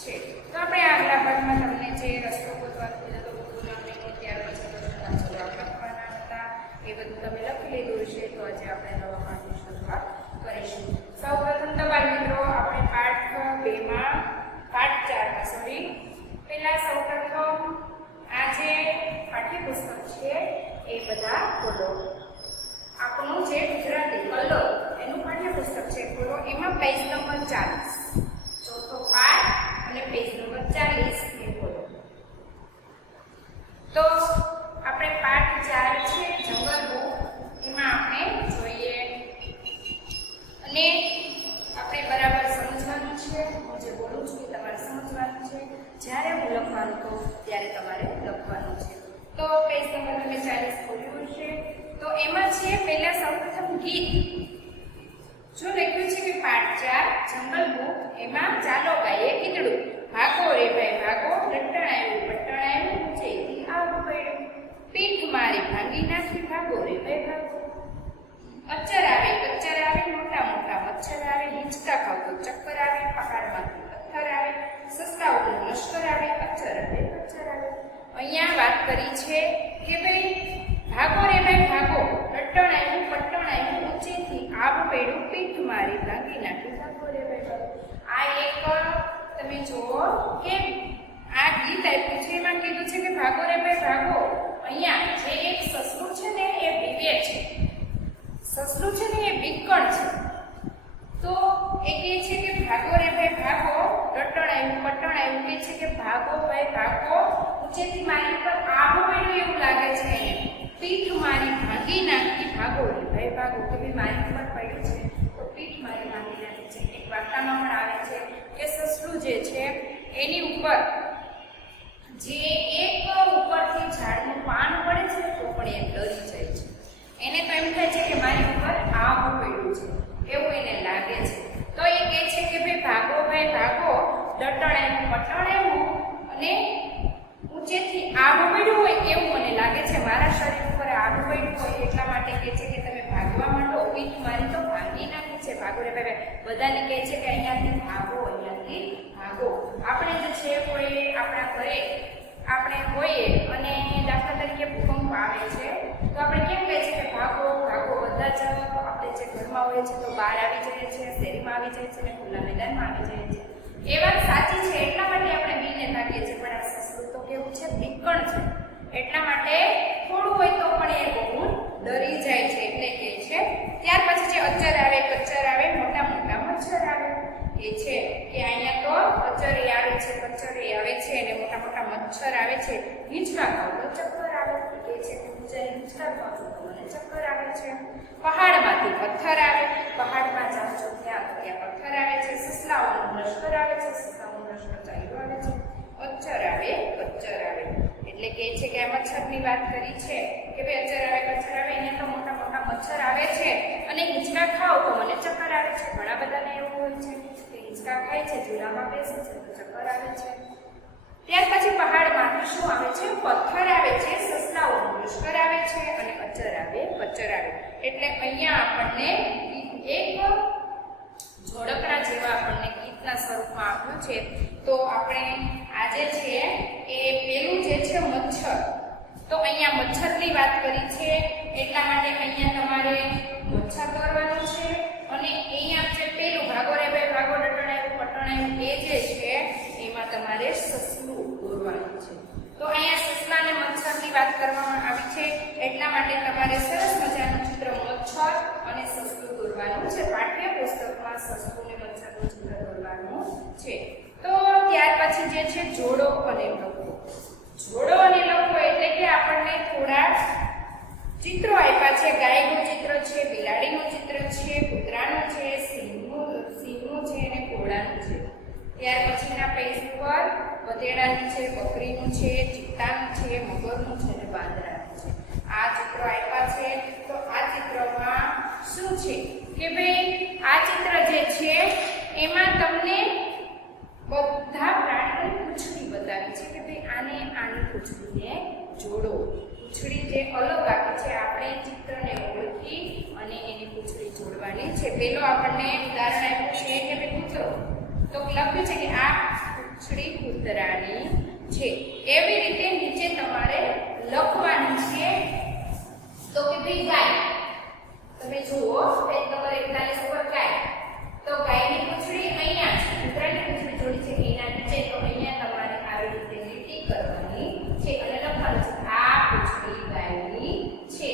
છે. તો આપણે આગલા ભાગમાં તમને જે રસ્તો ગોતવાનો કીધો તો ગુલામીનો ત્યાર પછી જવાબ લખવાના હતા એ બધું તમે લખી લીધું છે. તો આજે આપણે નવા પાઠની શરૂઆત કરીશું. સૌપ્રથમ તમારા મિત્રો આપણે પાઠ 2 માં પાઠ 4 માં સોરી પહેલા સૌપ્રથમ આ જે પાઠ્યપુસ્તક છે એ બધા ખોલો. આપણું જે ગુજરાતી કલર એનું પાઠ્યપુસ્તક છે ખોલો. એમાં પેજ નંબર 40 ચોથો પાઠ અને પેજ નંબર 40 એ ખોલો. તો આપણે પાઠ 4 છે જંગલ બુક એમાં આપણે જોઈએ અને આપણે બરાબર સમજવાનું છે. હું જે બોલું છું એ તમારે સમજવાનું છે. જ્યારે હું લખવાનું કહું ત્યારે તમારે લખવાનું છે. તો પેજ નંબર તમે 40 ખોલ્યું હશે. તો એમાં છે પહેલા સૌપ્રથમ ગીત. જો લખ્યું છે કે પાઠ 4 જંગલ બુક એમાં ચાલો ગાઈએ ગીતડું. ભાગો રે ભાઈ ભાગો, લટ્ટણ આવ્યું પટ્ટણ આવ્યું, ઊંચેથી આવડું પડ્યું, પીઠ મારી ભાંગી નાખી, ભાગો રે ભાઈ ભાગો. અચ્ચર આવે કચ્ચર આવે, મોટા મોટા મચ્છર આવે, હિંચકા ખાવ તો ચક્કર આવે, પહાડમાંથી પથ્થર આવે, સસલાઓનું લશ્કર આવે, અચ્ચર આવે કચ્ચર આવે. અહીંયા વાત કરી છે કે ભાઈ ભાગો રે ભાઈ ભાગો, લટ્ટણ આવ્યું પટ્ટણ આવ્યું, ઊંચેથી આબ પડ્યું, પીઠ મારી ભાંગી નાખી, ભાગો રે ભાઈ ભાગો. આ એક તમે જુઓ કે આ ગીત આપ્યું છે એમાં કીધું છે કે ભાગો રે ભાઈ ભાગો. અહીંયા જે એક સસલું છે ને એ વિવેક છે, સસલું છે ને એ બીકણ છે. તો એ કહે છે કે ભાગો રે ભાઈ ભાગો, લટ્ટણ આવ્યું પટ્ટણ આવ્યું, કહે છે કે ભાગો ભાઈ ભાગો, ઊંચેથી મારી પર આબ પડ્યું એવું લાગે છે એને, પીઠ મારી ભાંગી નાખી, ભાગો રે ભાઈ ભાગો. કે ભાઈ મારી ઉપર પડ્યું છે તો પીઠ મારી ભાંગી નાખી છે. એક વાર્તામાં પણ આવે છે કે સસલું જે છે એની ઉપર જે એક ઉપરથી ઝાડનું પાન પડે છે તો પણ એ ડરી જાય છે. એને તો એમ થાય છે કે મારી ઉપર આબ પડ્યું છે એવું એને લાગે છે. તો એ કહે છે કે ભાઈ ભાગો ભાઈ ભાગો, લટ્ટણ આવ્યું પટ્ટણ આવ્યું અને ઊંચેથી આબ પડ્યું હોય એવું મને લાગે છે, મારા શરીર ઉપર આબ પડ્યું હોય એટલા માટે કહે છે કે તમે ભાગવા માંડો, પીઠ મારી તો ભાંગી નાખી છે, ભાગો રે ભાઈ. બધાને કહે છે કે અહીંયાથી ભાગો અહીંયાથી ભાગો. આપણે જે છે કોઈ આપણા ઘરે આપણે હોઈએ અને દાખલા તરીકે ભૂકંપ આવે છે તો આપણે કેમ કહે છે કે ભાગો ભાગો. બધા જ આપણે જે ઘરમાં હોઈએ છીએ તો બહાર આવી જઈએ છીએ, શેરીમાં આવી જઈએ છીએ અને ખુલ્લા મેદાનમાં આવી જઈએ છીએ. એ વાત સાચી છે એટલા માટે આપણે બીને તાકીએ છીએ, પણ આ સસલું તો કેવું છે બીકણ છે એટલા માટે થોડું હોય તો પણ એ બહુ ડરી જાય છે એટલે કહે છે. ત્યાર પછી જે અચ્ચર આવે કચ્ચર આવે, મોટા મોટા મચ્છર આવે. એ છે કે અહીંયા તો અચ્ચર આવે છે કચ્ચર આવે છે અને મોટા મોટા મચ્છર આવે છે. હિંચકા ખાવ તો ચક્કર આવે. એ છે કે હું જ્યારે હિંચકા ખાવ છું તો મને ચક્કર આવે છે. પહાડમાંથી પથ્થર આવે, પહાડમાં જાઉં છું ત્યાં પથ્થર આવે છે. સસલાઓનું લશ્કર આવે છે, સસલાઓનું લશ્કર ચાલ્યું આવે છે. અચ્ચર આવે કચ્ચર આવે. એટલે કે છે કે આ મચ્છરની વાત કરી છે કે ભાઈ અચ્ચર આવે કચ્ચર આવે, એને તો મોટા મોટા મચ્છર આવે છે અને હિંચકા ખાવ તો મને ચક્કર આવે છે. ઘણા બધાને એવું હોય છે કે હિંચકા ખાય છે, ઝૂલામાં બેસે છે તો ચક્કર આવે છે. ત્યાર પછી પહાડમાંથી શું આવે છે? પથ્થર આવે છે, સસલાઓનું લશ્કર આવે છે અને અચ્ચર આવે કચ્ચર આવે. એટલે અહીંયા આપણને એક જોડકણા જેવા આપણને ગીતના સ્વરૂપમાં આપ્યું છે. તો આપણે આજે છે એ પેલું જે છે મચ્છર. તો અહીંયા મચ્છરની વાત કરી છે એટલા માટે અહીંયા તમારે મચ્છર દોરવાનું છે અને અહીંયા જે પેલું ભાગો રે ભાઈ ભાગો, લટ્ટણ આવ્યું પટ્ટણ આવ્યું એ જે છે એમાં તમારે સસલું દોરવાનું છે. તો અહીંયા સસલા અને મચ્છરની વાત કરવામાં આવી છે એટલા માટે તમારે સરસ મજાનું ચિત્ર મચ્છર અને સસલું દોરવાનું છે. પાઠ્ય પુસ્તકમાં સસલું અને મચ્છરનું ચિત્ર દોરવાનું છે. તો ત્યાર પછી જે છે જોડો અને લખો. જોડો અને લખો એટલે કે આપણને થોડા ચિત્રો આપ્યા છે. ગાયનું ચિત્ર છે, બિલાડીનું ચિત્ર છે, કૂતરાનું છે, સિંહનું છે અને ઘોડાનું છે. ત્યાર પછીના પેજ ઉપર ગધેડાનું છે, બકરીનું છે, ચિત્તાનું છે, મગરનું છે અને વાંદરાનું છે. આ ચિત્રો આપ્યા છે. તો આ ચિત્રમાં શું છે કે ભાઈ આ ચિત્ર જે છે એમાં તમને બધા પ્રાણીઓની પૂંછડી બતાવી છે કે ભાઈ આને આની પૂંછડીને જોડો. પૂંછડી જે અલગ આપી છે આપણે ચિત્રને ઓળખી અને એની પૂંછડી જોડવાની છે. પેલો આપણને ઉદાહરણ આપ્યું છે કે ભાઈ કૂતરો. તો લખ્યું છે કે આ કૂતરાની છે. એવી રીતે નીચે તમારે લખવાનું છે. તો કે ભાઈ ગાય, તમે જુઓ પેજ નંબર 41 ઉપર ગાય. તો ગાયની પૂંછડી અહીંયા છે, કૂતરાની પૂંછડી જોડી છે એના નીચે. તો અહીંયા તમારે આવી રીતે લીટી કરવાની છે અને લખવાનું છે આ પૂંછડી ગાયની છે.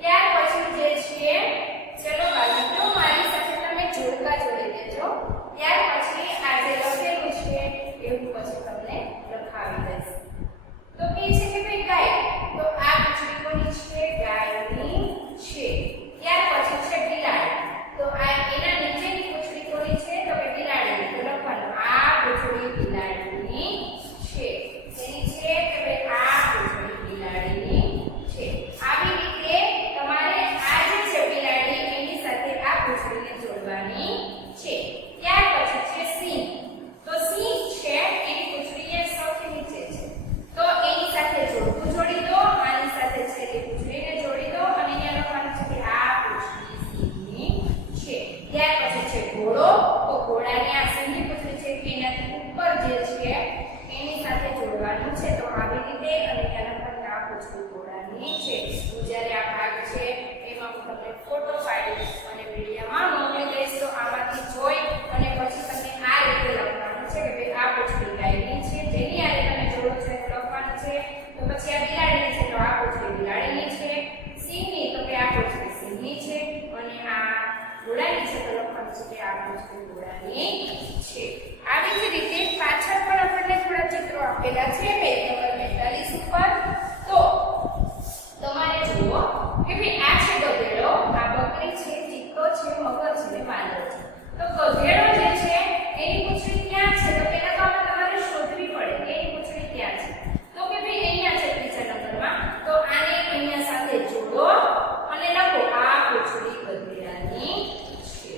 ત્યાર પછી જે છે, ચલો બાજુ મારી સાથે તમે જોડકા જોડી દેજો. ત્યાર પછી આ જે લખેલું છે એવું પછી તમને લખાવી દઈશ. તો કે છે કે ભાઈ ગાય, તો આ પૂંછડી કોની છે? ગાયની છે. ત્યાર પછી છે બિલાડી, તો આ એના નીચેની પૂંછડી કોની છે? તો કે બિલાડીની. તો લખવાનું આ પૂંછડી બિલાડીની છે. એની છે કે ભાઈ આ પૂંછડી બિલાડીની છે. આવી રીતે તમારે આ જે છે બિલાડી એની સાથે આ પૂંછડીને જોડવાની છે. ત્યાર પછી છે સિંહ, તો સિંહ છે એની પૂંછડી એ સૌથી નીચે છે. તો એની સાથે જોડકું જોડી દો, આની સાથે છે તે પૂંછડીને જોડી દો અને અહીંયા લખવાનું છે કે આ પૂંછડી સિંહની છે. ત્યાર પછી છે ઘોડો, તો ઘોડાની આ સિંહની પૂંછડી છે એનાથી ઉપર જે છે એની સાથે જોડવાનું છે. તો આવી રીતે અને અહીંયા લખવાનું આ પૂંછડી ઘોડાની છે. હું જ્યારે આ ભાગ છે એમાં હું તમને ફોટો પાડીશ અને વિડીયોમાં મોકલી દઈશ. તો આમાંથી જોઈ અને પછી તમને આ રીતે લખવાનું છે કે ભાઈ આ પૂંછડી ગાયની છે, જેની આરે તમે જોડો છો એ લખવાનું છે. તો પછી આ બિલાડીની છે, તો આ પૂંછડી બિલાડીની છે. સિંહની, તો કે આ પૂંછડી સિંહની છે. અને આ ઘોડાની છે, તો લખવાનું છે કે આ પૂંછડી ઘોડાની છે. આવી જ રીતે પાછળ પણ આપણને થોડા ચિત્રો આપેલા છે પેજ નંબર 42 ઉપર. તો તમારે જુઓ કે ભાઈ આ છે ગધેડો, આ બકરી છે, ચિત્તો છે, મગર છે ને વાંદરો છે. તો ગધેડો જે છે એની પૂંછડી ક્યાં છે? તો પેલા તો આપણે તમારે શોધવી પડે કે એની પૂંછડી ક્યાં છે. તો કે ભાઈ અહીંયા છે ત્રીજા નંબરમાં. તો આને અહીંયા સાથે જોડો અને લખો આ પૂંછડી ગધેડાની છે.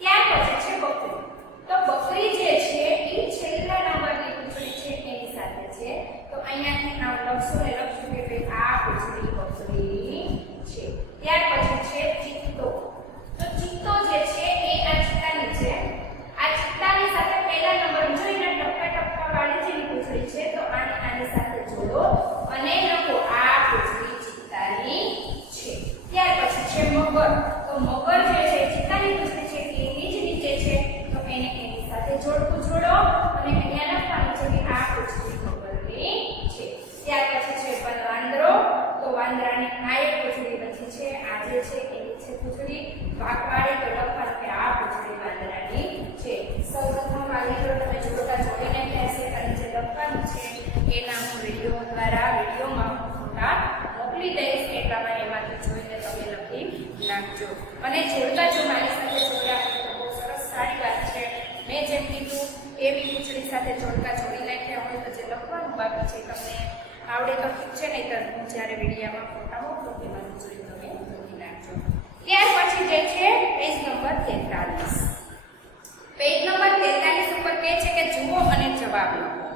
ત્યાર પછી છે બકરી, તો બકરી જે છે એ છેલ્લા નંબરની પૂંછડી છે એની સાથે છે. તો અહીંયાથી નામ લખશો ને લખશું કે ભાઈ આ પૂંછડી બકરીની છે. ત્યાર પછી છે ચિત્તો, તો ચિત્તો જે છે એ આ ચિત્તાની છે. આ ચિત્તાની સાથે પહેલા નંબર જોઈને ટપકા ટપકા વાળી જેની પૂંછડી છે. તો આને આની સાથે જોડો અને લખો આ પૂંછડી ચિત્તાની છે. ત્યાર પછી છે મગર, તો મગર જે છે ચિત્તાની પૂંછડી છે એની જ નીચે છે. તો એને એની સાથે જોડકું જોડો અને અહીંયા લખવાનું છે કે આ પૂંછડી મગરની છે. ત્યાર પછી છે વાંદરો, તો વાંદરાની આ એક પૂંછડી બચી છે. આ જે છે એની છે પૂંછડી વાંકવાળી, તો લખવાનું કે આ પૂંછડી વાંદરાની છે. સૌપ્રથમ આ લીટો તમે જોડકા જોડીને કહેશે અને જે લખવાનું છે એના હું વિડીયો દ્વારા વિડીયોમાં ફોટા મોકલી દઈશ. એટલામાં એમાંથી જોઈને તમે લખી નાખજો. અને જોડકા જો મારી સાથે જોડ્યા તો બહુ સરસ સારી વાત છે. મેં જેમ કીધું એવી પૂંછડી સાથે જોડકા જોડી નાખ્યા હોય તો જે લખવાનું બાકી છે તમને આવડે તો ઠીક છે, નહીં તો હું જ્યારે વિડીયોમાં ફોટા મોકલું એમાંથી જોઈ તમે લખી નાખજો. ત્યાર પછી જે છે પેજ નંબર 43. પેજ નંબર 43 ઉપર કહે છે કે જુઓ અને જવાબ લખો.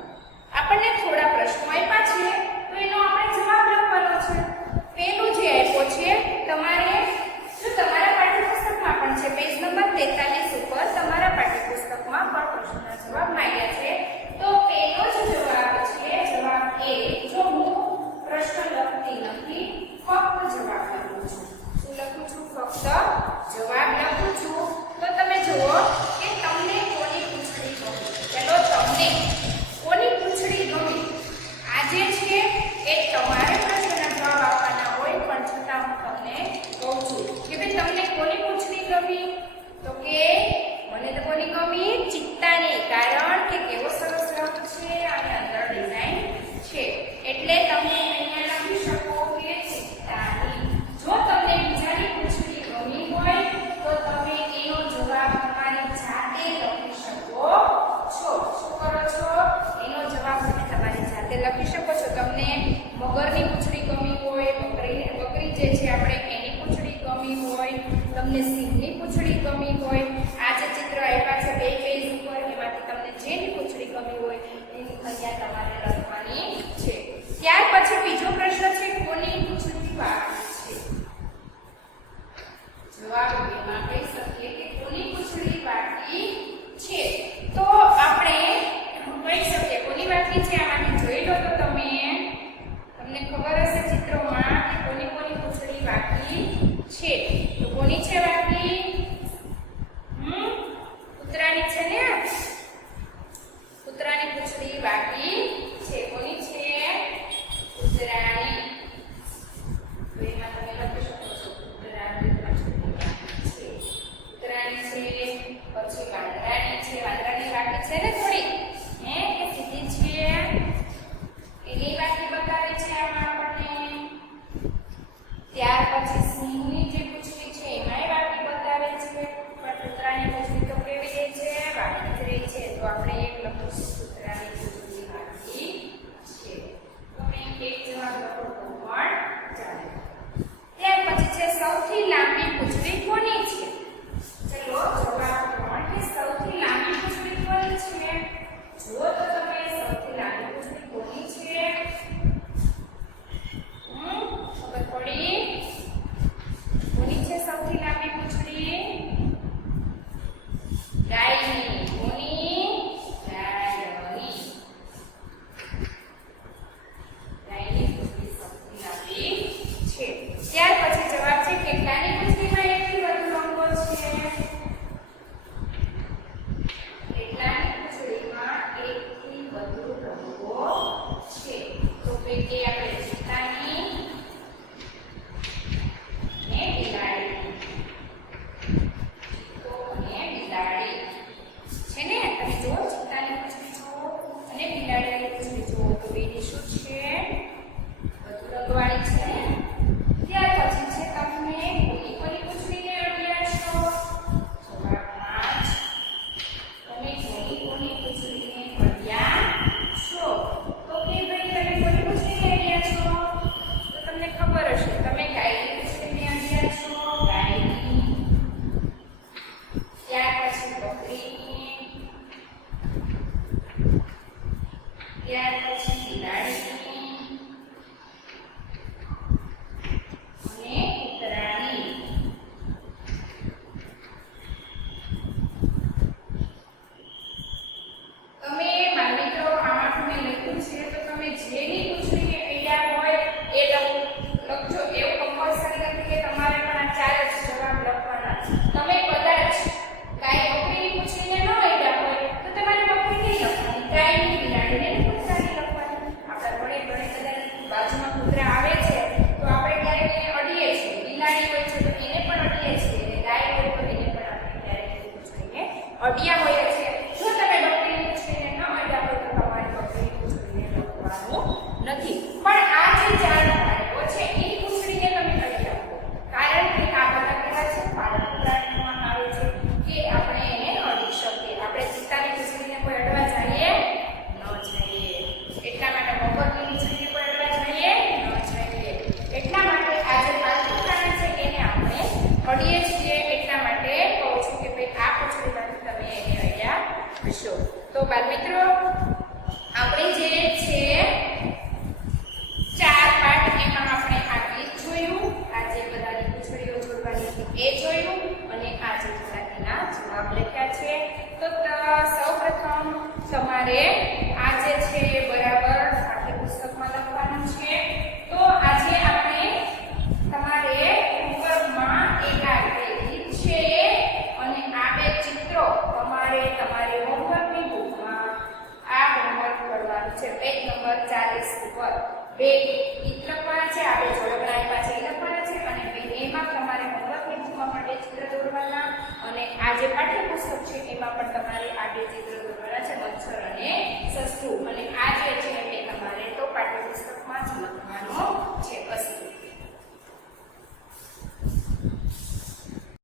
આપણને થોડા પ્રશ્નો આપ્યા છે તો એનો આપણે જવાબ લખવાનો છે. પેલું જે આપ્યો છે તમારે, જો તમારા પાઠ્યપુસ્તકમાં પણ છે પેજ નંબર 43 ઉપર તમારા પાઠ્યપુસ્તકમાં પણ પ્રશ્નોના જવાબ માંગ્યા છે. તો પેલો જ જવાબ છે જવાબ એ. જો હું પ્રશ્ન લખતી નથી, ફક્ત જવાબ લખું છું. શું લખું છું? ફક્ત જવાબ લખું છું. તો તમે જુઓ કે તમને કોની પૂંછડી ગમી. ચલો, તમને કોની પૂંછડી ગમી આ જે છે એ તમારે પ્રશ્નના જવાબ આપવાના હોય, પણ છતાં હું તમને કહું છું કે ભાઈ તમને કોની પૂંછડી ગમી. તો કે મને તો કોની ગમી? ચિત્તાની. કારણ કે કેવો સરસ રંગ છે અને અંદર ડિઝાઇન છે એટલે તમે અહીંયા લખી શકો કે ચિત્તાની. જો તમને બીજાની પૂંછડી ગમી હોય તો તમે એનો જવાબ તમારી જાતે લખી શકો છો. શું કરો છો? એનો જવાબ તમે તમારી જાતે લખી શકો છો. તમને મગરની પૂંછડી ગમી હોય, બકરી જે છે આપણે એની પૂંછડી ગમી હોય, તમને સિંહની પૂંછડી ગમી હોય, આ જે ચિત્ર આપ્યા છે બે પેજ ઉપર એમાંથી તમને જેની પૂંછડી ગમી હોય એની અહીંયા તમારે લખવાની છે. ત્યાર પછી બીજો પ્રશ્ન છે કોની પૂંછડી વાળી છે. જવાબ એમાં કહી શકીએ કે કોની પૂંછડી વાળી છે. તો આપણે કહી શકીએ કોની ત્યાર પછી સિંહની જે પૂંછડી છે એમાંય વાકી બતાવે છે, પણ કૂતરાની પૂંછડી તો કેવી રહે છે? વાકી જ રહે છે. તો આપણે એક લખીશું કૂતરાની પૂંછડી વાકી છે. તમે એક જવાબ લખો તો પણ ચાલે. ત્યાર પછી છે સૌથી લાંબી પૂંછડી કોની છે? ચલો જવાબ પણ કે સૌથી લાંબી પૂંછડી કોની છે? જો તો તમે સૌથી લાંબી પૂંછડી કોની છે? ખબર પડી? કોની છે સૌથી લાંબી પૂંછડી? ગાયની. કોની? ગાયની. ગાયની પૂંછડી સૌથી લાંબી છે. ત્યાર પછી જવાબ છે કેટલાની પૂંછડીમાં એકથી વધુ રંગો છે? કેટલાની પૂંછડીમાં એકથી વધુ રંગો છે? તો કે આપણે ચિત્તાની ને બિલાડી. તો અને બિલાડી છે ને, તમે જો ચિત્તાની પૂંછડી જુઓ અને બિલાડીની પૂંછડી જુઓ તો બેની શું છે? વધુ રંગવાળી છે ને. ત્યાર પછી છે તમને કોની કોની પૂંછડીને અડ્યા છો? જવાબ 5. તમે કોની કોની પૂંછડીને અડ્યા છો? તો કે ભાઈ તમે કોની પૂંછડીને અડ્યા છો? તો તમને ખબર હશે તમે ગાયની પૂંછડીને અડ્યા છો. ગાયની. ત્યાર પછી બકરીની. ત્યાર પછી બિલાડીની અને કૂતરાની. તમે મારા મિત્રો આમાં મેં લખ્યું છે તો તમે જેની પૂંછડીને અડ્યા હોય એ લખજો. એવું કમ્પલસરી નથી કે તમારે પણ આ 4 જ જવાબ લખવાના. તમે કદાચ ગાય બકરીની પૂંછડીને ન અડ્યા હોય તો તમારે બકરી નહીં લખવાની, ગાયની, બિલાડીને કૂતરાની લખવાની. આપણા ઘરે કદાચ બાજુમાં કૂતરા આવે છે તો આપણે ક્યારેક એને અડીએ છીએ. બિલાડી હોય છે તો એને પણ અડીએ છીએ, અને ગાય હોય તો એને પણ આપણે ક્યારેક પૂંછડીને અડ્યા હોય છે. જો તમે બકરીની પૂંછડીને ન અડ્યા હોય તો તમારે બકરીની પૂંછડીને લખવાનું નથી. પણ આ જે 4 ગાયો છે એની પૂંછડીને તમે અડ્યા હો, કારણ કે આ બધા કેવા છે? પાલતુ પ્રાણીઓમાં આવે છે કે આપણે એને અડી શકીએ. આપણે ચિત્તાની પૂંછડીને કોઈ અડવા જઈએ ન જઈએ. એટલા માટે મગરની પૂંછડીને કોઈ અડવા જઈએ ન જઈએ. એટલા માટે આ જે પાલતુ પ્રાણી છે એને આપણે અડીએ છીએ. એટલા માટે કહું છું કે ભાઈ આ પૂંછડીમાંથી તમે એને અડ્યા હશો. તો બાળ મિત્રો આપણે જે છે 4 પાઠ એમાં આપણે આ ગીત જોયું, આ જે બધાની પૂંછડીઓ જોડવાની હતી એ જોયું, અને આ જે થોડા જવાબ લખ્યા છે. તો સૌપ્રથમ તમારે આ જે છે એ બરાબર પાઠ્યપુસ્તકમાં લખવાનું છે. તો આજે આપણે તમારે હોમવર્કમાં એક આ ગીત છે અને આ 2 ચિત્રો તમારે તમારી હોમવર્કની બુકમાં આ હોમવર્ક કરવાનું છે. પેજ નંબર 40 ઉપર 2 ગીત લખવાના છે, આ 2 જોડકણા આપ્યા છે એ લખવાના છે, અને એમાં તમારે હોમવર્કની બુકમાં પણ 2 ચિત્ર દોરવાના, અને આ જે પાઠ્યપુસ્તક છે એમાં પણ તમારે આ 2 ચિત્ર દોરવાના છે, મચ્છર અને સસલું. અને આ જે છે એ તમારે તો પાઠ્યપુસ્તકમાં જ લખવાનું છે. અસ્તુ.